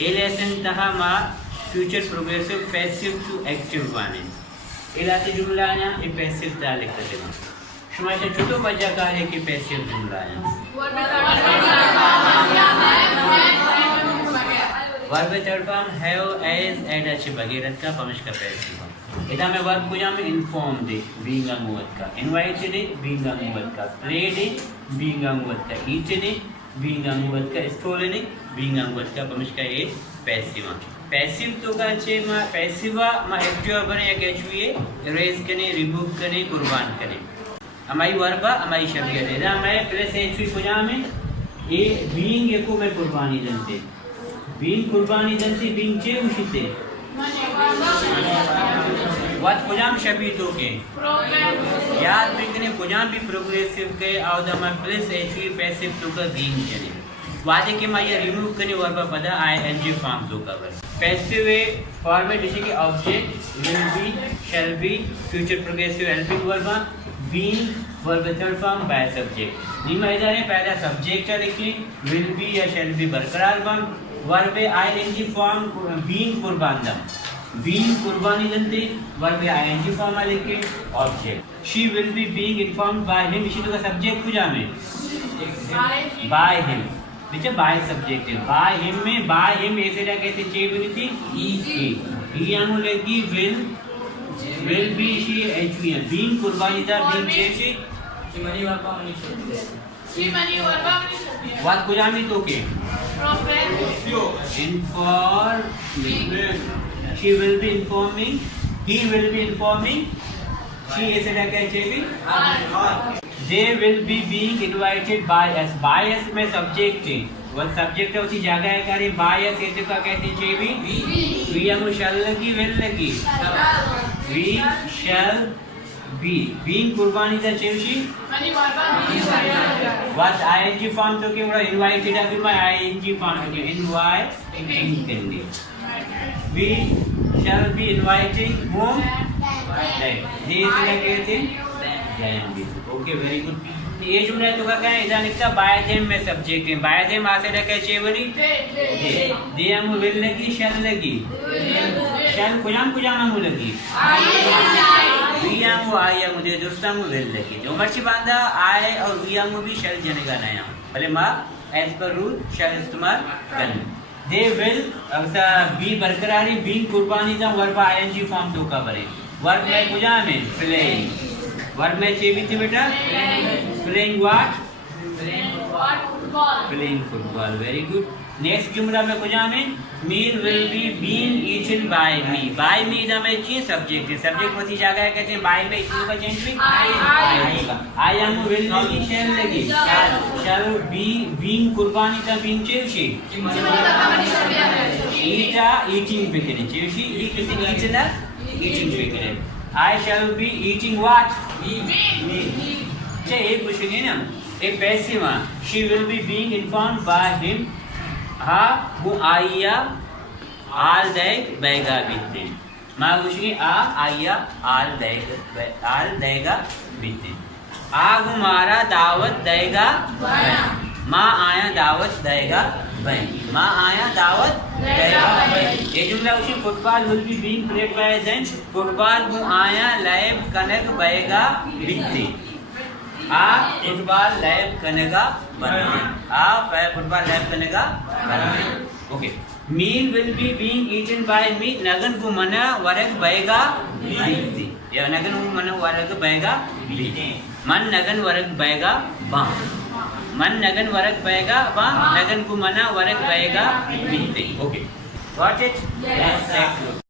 ए lesson तहा मा future progressive passive to active वाने एलाते जुमलाना ए पैसिव ता लिखते हैं शुमा से छोटो बच्चा का है कि पैसिव जुमला है verb third form have as ed अच्छे वगैरह का पमश का पैसिव इधर में वर्ब को जहाँ में इन्फॉर्म दे बीइंग अमुवत का इनवाइट दे बीइंग अमुवत का प्ले दे बीइंग अमुवत का ईट दे बीइंग अमुवत का स्टोल दे बीइंग अमुवत का पमश का ये पैसिव पैसिव तो का अच्छे मा पैसिवा मा एक्टिव बने या कैचुए इरेज करने रिमूव करने कुर्बान करने हमारी वर्बा हमारी शब्द है ना मैं प्लस एचवी को जहाँ में ये बीइंग एको में कुर्बानी जनते बीइंग कुर्बानी जनते बीइंग चे उशिते वात कुजाम शबी तो के याद बिगने कुजाम भी प्रोग्रेसिव के आउदा में प्लस एचवी पैसिव तो का बीइंग चले वादे के माया रिमूव करने वर्बा पदा आईएनजी फॉर्म तो का बस पैसिव फॉर्मेट जैसे कि object will be shall be future progressive helping वर्बा being verb third form by subject नीमा इधर है पहला सब्जेक्ट है लिखी विल बी या शैल बी बरकरार बन वर्ब आईएनजी फॉर्म बीइंग कुर्बान दम बीइंग कुर्बानी जनते वर्ब आईएनजी फॉर्म है लिखे object she will be being informed by him इसी तो का सब्जेक्ट पूजा में बाय हिम नीचे बाय सब्जेक्ट है बाय हिम में बाय हिम ऐसे क्या कहते चे बनी थी ही हम लगी will be she HV being कुर्बानी दा बीइंग चे शी मनी वर्बा मनी वाट कुजामी तो के she will be informing he will be informing she ऐसे क्या कहते हैं they will be being invited by us by us में सब्जेक्ट है वह सब्जेक्ट है उसी जगह है करे by us ऐसे का कहते हैं we हम shall लगी will लगी we shall be being कुर्बानी दा चेवशी what ing form तो के बड़ा invited है फिर मैं ing form तो के invite करेंगे we shall be inviting whom they इसलिए कहते हैं ओके वेरी गुड ये जुमला तो क्या है इधर लिखता बाय देम में सब्जेक्ट है बाय देम आसे रखे चेवरी दे हम विल लगी शैल लगी शैल कुजाम हम लगी वी हम आया मुझे दोस्ता मु विल लगी जो मर्ची बांधा आए और वी हम भी शैल जनेगा नया भले मां एज पर रूल शैल इस्तेमाल करना दे विल अगर बी बरकरार है बीइंग कुर्बानी दा वर्ब आईएनजी फॉर्म तो का बरे वर्ब में कुजाम में प्लेइंग वर्ब में चेवी थी बेटा playing what playing football very good next जुमला में कुजाम में meal will be being eaten by me दा में ची सब्जेक्ट है सब्जेक्ट होती जगह है कहते हैं बाय में इसको का चेंज भी आई एम विल लगी शैल लगी शैल बी बीइंग कुर्बानी दा बीइंग चेवशी ईटा ईटिंग बिकने चेवशी ई किसी ईटना ईटिंग बिकने I shall be eating what? एक पूछेंगे ना एक passive she will be being informed by him वो आया आल देगा बीते माँ पूछेंगे आया आल देगा बीते वो मारा दावत देगा माँ आया दावत देगा माँ आया दावत देगा ये जुमला उसी football will be being played by then football वो आया लाइव कनेक बहेगा बिकते फुटबॉल लाइव कनेगा बनते फुटबॉल लाइव कनेगा बनते okay meal will be being eaten by me नगन को मना वरक बहेगा बिकते या नगन को मना वरक बहेगा बिकते मन नगन वरक बहेगा बा मन नगन वरक बहेगा बा नगन को मना वरक बहेगा बिकते ओके गॉट इट